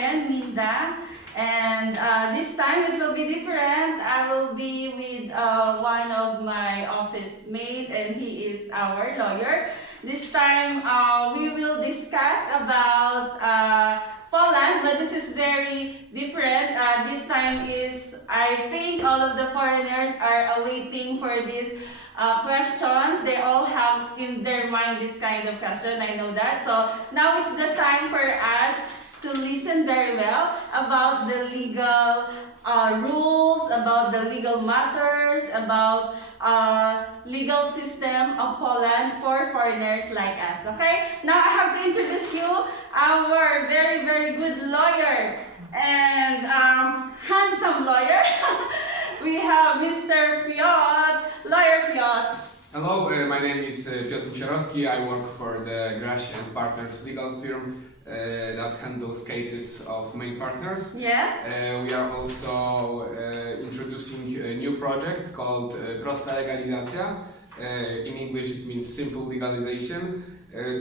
again, Minda. And this time it will be different. I will be with one of my office mate, and he is our lawyer. This time we will discuss about Poland, but this is very different. This time is, I think all of the foreigners are awaiting for these questions. They all have in their mind this kind of question, I know that. So now it's the time for us to listen very well about the legal rules, about the legal matters, about legal system of Poland for foreigners like us. Okay? Now I have to introduce you our very, very good lawyer and handsome lawyer. We have Mr. Piotr, lawyer Piotr. Hello, my name is Piotr Misirowski. I work for the Grash and Partners legal firm that handles cases of main partners. Yes. We are also introducing a new project called Prosta Legalizacja. In English it means simple legalization,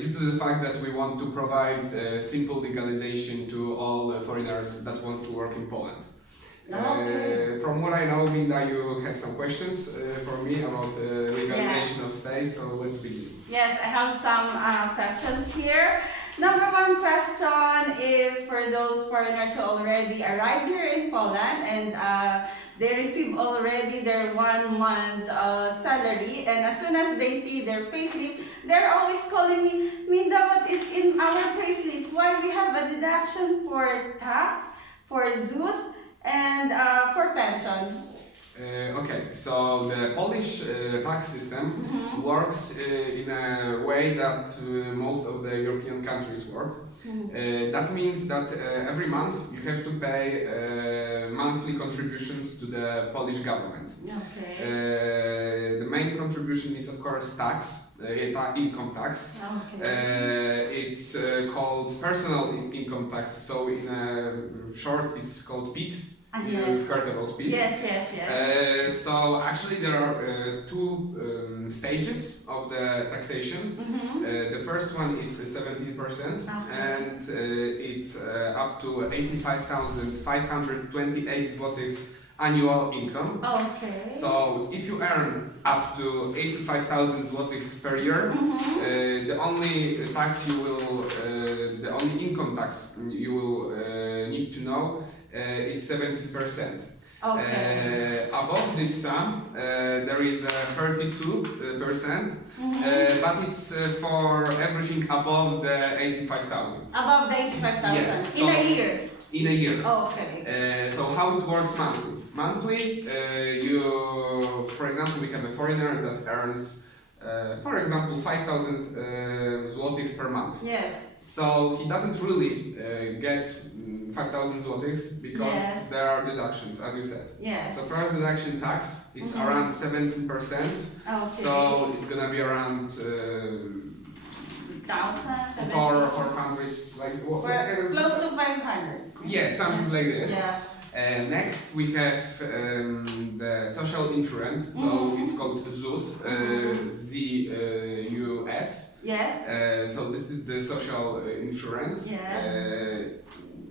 due to the fact that we want to provide simple legalization to all foreigners that want to work in Poland. Okay. From what I know, Minda, you have some questions for me about legalization of states, so let's begin. Yes, I have some questions here. Number one question is for those foreigners who already arrived here in Poland and they receive already their 1 month salary, and as soon as they see their payslip, they're always calling me, Minda, what is in our payslip? Why we have a deduction for tax, for ZUS, and for pension? Okay, so the Polish tax system works in a way that most of the European countries work. That means that every month you have to pay monthly contributions to the Polish government. Okay. The main contribution is of course tax, income tax. Okay. It's called personal income tax, so in short it's called PIT. Yes. You've heard about PIT. Yes. So actually there are two stages of the taxation. The first one is 17%, and it's up to 85,528 zlotys annual income. Okay. So if you earn up to 85,000 zlotys per year, the only income tax you will need to know is 70%. Okay. Above this sum, there is 32%, but it's for everything above the 85,000. Above the 85,000 Yes, in so- a year. In a year. Okay. So how it works monthly? Monthly, for example, we have a foreigner that earns, for example, 5,000 zlotys per month. Yes. So he doesn't really get 5,000 zlotys because Yes. there are deductions, as you said. Yes. So first deduction tax, it's around 17%. Okay. So it's gonna be around 400, like what? Close to 500. Yeah, something like this. Yeah. Next we have the social insurance, so it's called ZUS, ZUS. Yes. So this is the social insurance. Yes.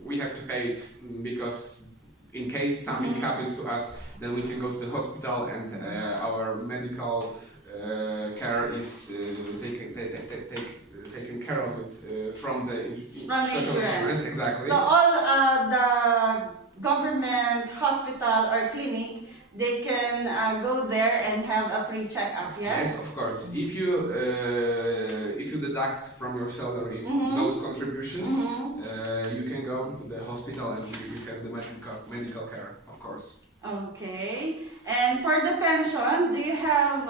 We have to pay it because in case something happens to us, then we can go to the hospital and our medical care is taken care of it from the social insurance. Exactly. So all the government hospital or clinic, they can go there and have a free checkup. Yes. Yes, of course. If you deduct from your salary those contributions, you can go to the hospital and you have the medical care, of course. Okay. And for the pension, do you have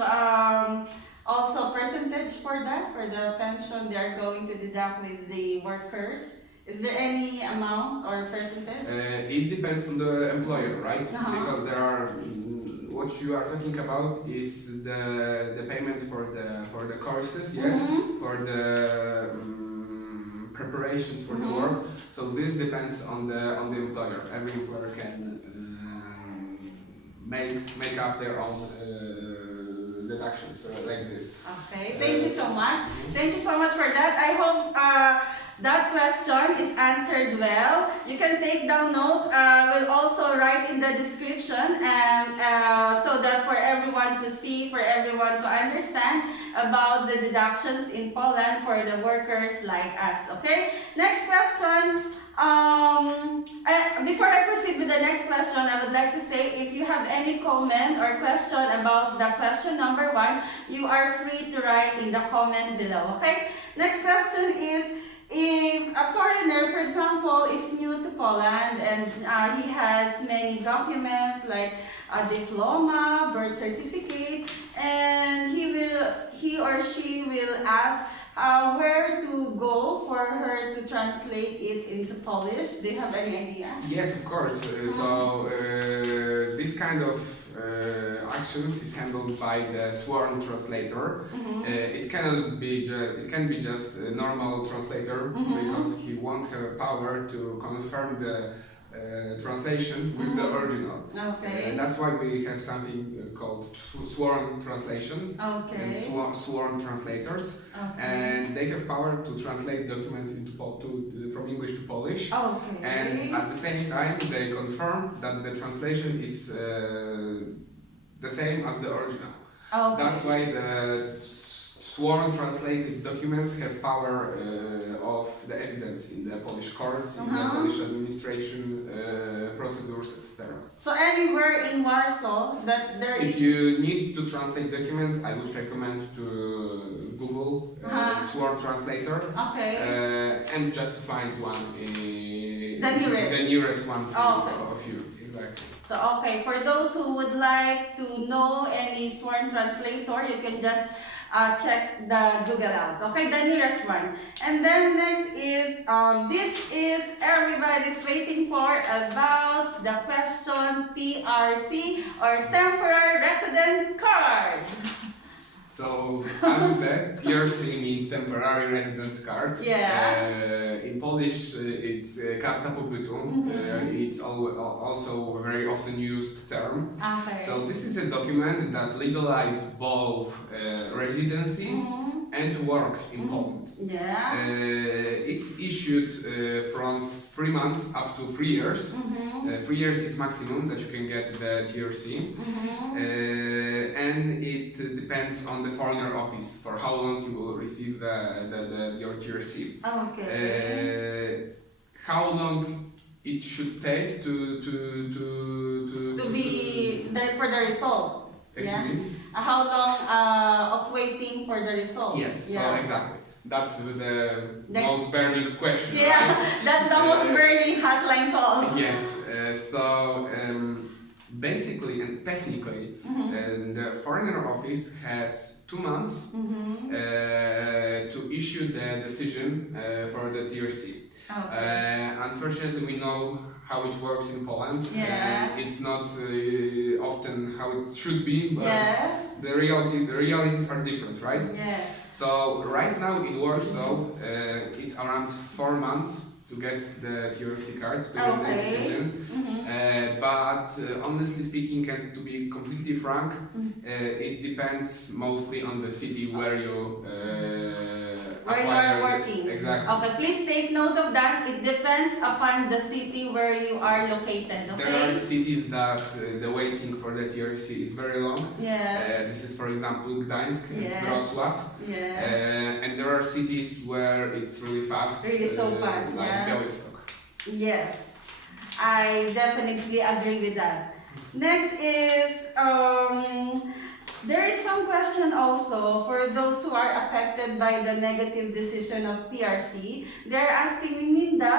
also percentage for that? For the pension, they are going to deduct with the workers. Is there any amount or percentage? It depends on the employer, right? Because there are what you are talking about is the payment for the courses, yes, for the preparations for the work. So this depends on the employer. Every employer can make up their own deductions like this. Okay, thank you so much. Thank you so much for that. I hope that question is answered well. You can take down note. We'll also write in the description, and so that for everyone to see, for everyone to understand about the deductions in Poland for the workers like us. Okay. Next question. Before I proceed with the next question, I would like to say if you have any comment or question about the question number 1, you are free to write in the comment below. Okay. Next question is, if a foreigner, for example, is new to Poland and he has many documents like a diploma, birth certificate, and he or she will ask where to go for her to translate it into Polish. Do you have any idea? Yes, of course. This kind of actions is handled by the sworn translator. It cannot be. It can be just a normal translator because he won't have power to confirm the translation with the original. Okay. That's why we have something called sworn translation and sworn translators, and they have power to translate documents into from English to Polish. Okay. And at the same time, they confirm that the translation is the same as the original. Okay. That's why the sworn translated documents have power of the evidence in the Polish courts, in the Polish administration procedures, etc. So anywhere in Warsaw that there is... If you need to translate documents, I would recommend to Google sworn translator and just to find one, the nearest one of you. Exactly. So okay, for those who would like to know any sworn translator, you can just check the Google out. Okay, the nearest one. And then next is, this is everybody's waiting for about the question TRC or temporary resident card. So, as you said, TRC means temporary residence card. Yeah. In Polish, it's karta pobytu. It's also a very often used term. Okay. So, this is a document that legalizes both residency and work in Poland. Yeah. It's issued from 3 months up to 3 years. 3 years is maximum that you can get the TRC. And it depends on the foreigner office for how long you will receive your TRC. Okay. How long it should take to be there for the result. Excuse me? How long of waiting for the result? Yes. Yeah. So exactly. That's the most burning question. Yeah, right? that's the most burning hotline call. Yes. Basically and technically, the foreigner office has 2 months to issue the decision for the TRC. Okay. Unfortunately, we know how it works in Poland. Yeah. It's not often how it should be, but Yes. the realities are different, right? Yes. So right now in Warsaw, it's around 4 months to get the TRC card, to get the decision. But honestly speaking, and to be completely frank, it depends mostly on the city where you are working. Exactly. Okay, please take note of that. It depends upon the city where you are located. Okay. There are cities that the waiting for the TRC is very long. Yes. This is, for example, Gdańsk and Yes. Wrocław. Yes. And there are cities where it's really fast. Really so fast, like yeah. Białystok. Yes, I definitely agree with that. Next is, there is some question also for those who are affected by the negative decision of TRC. They're asking me, Minda,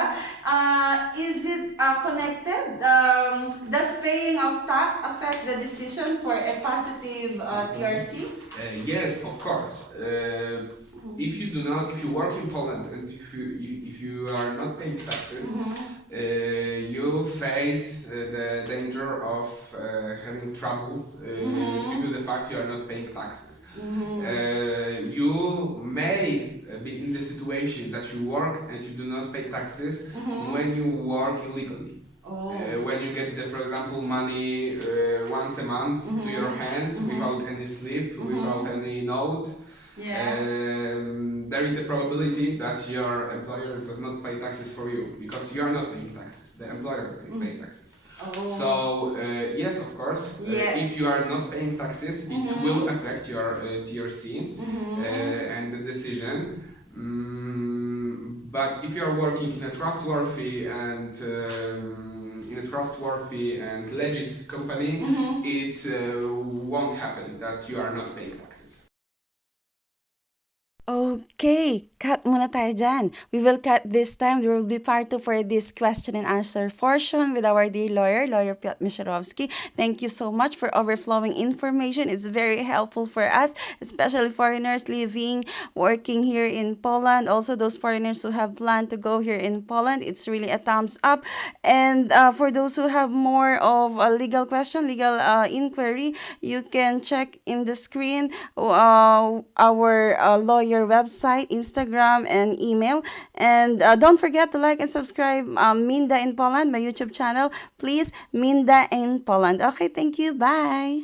is it connected? Does paying of tax affect the decision for a positive TRC? Yes, of course. If you work in Poland and if you are not paying taxes, you face the danger of having troubles due to the fact you are not paying taxes. You may be in the situation that you work and you do not pay taxes when you work illegally. When you get, for example, money once a month to your hand without any slip, without any note, Yeah. there is a probability that your employer does not pay taxes for you because you are not paying taxes. The employer pay taxes. Oh. So yes, of course, Yes. if you are not paying taxes, it will affect your TRC and the decision. But if you are working in a trustworthy and legit company, it won't happen that you are not paying taxes. Okay, cut muna tayo dyan. We will cut this time. There will be part 2 for this question and answer portion with our dear lawyer, Lawyer Piotr Misirowski. Thank you so much for overflowing information. It's very helpful for us, especially foreigners living, working here in Poland. Also, those foreigners who have planned to go here in Poland. It's really a thumbs up. And for those who have more of a legal question, legal inquiry, you can check in the screen our lawyer website, Instagram, and email. And don't forget to like and subscribe Minda in Poland, my YouTube channel. Please, Minda in Poland. Okay, thank you. Bye.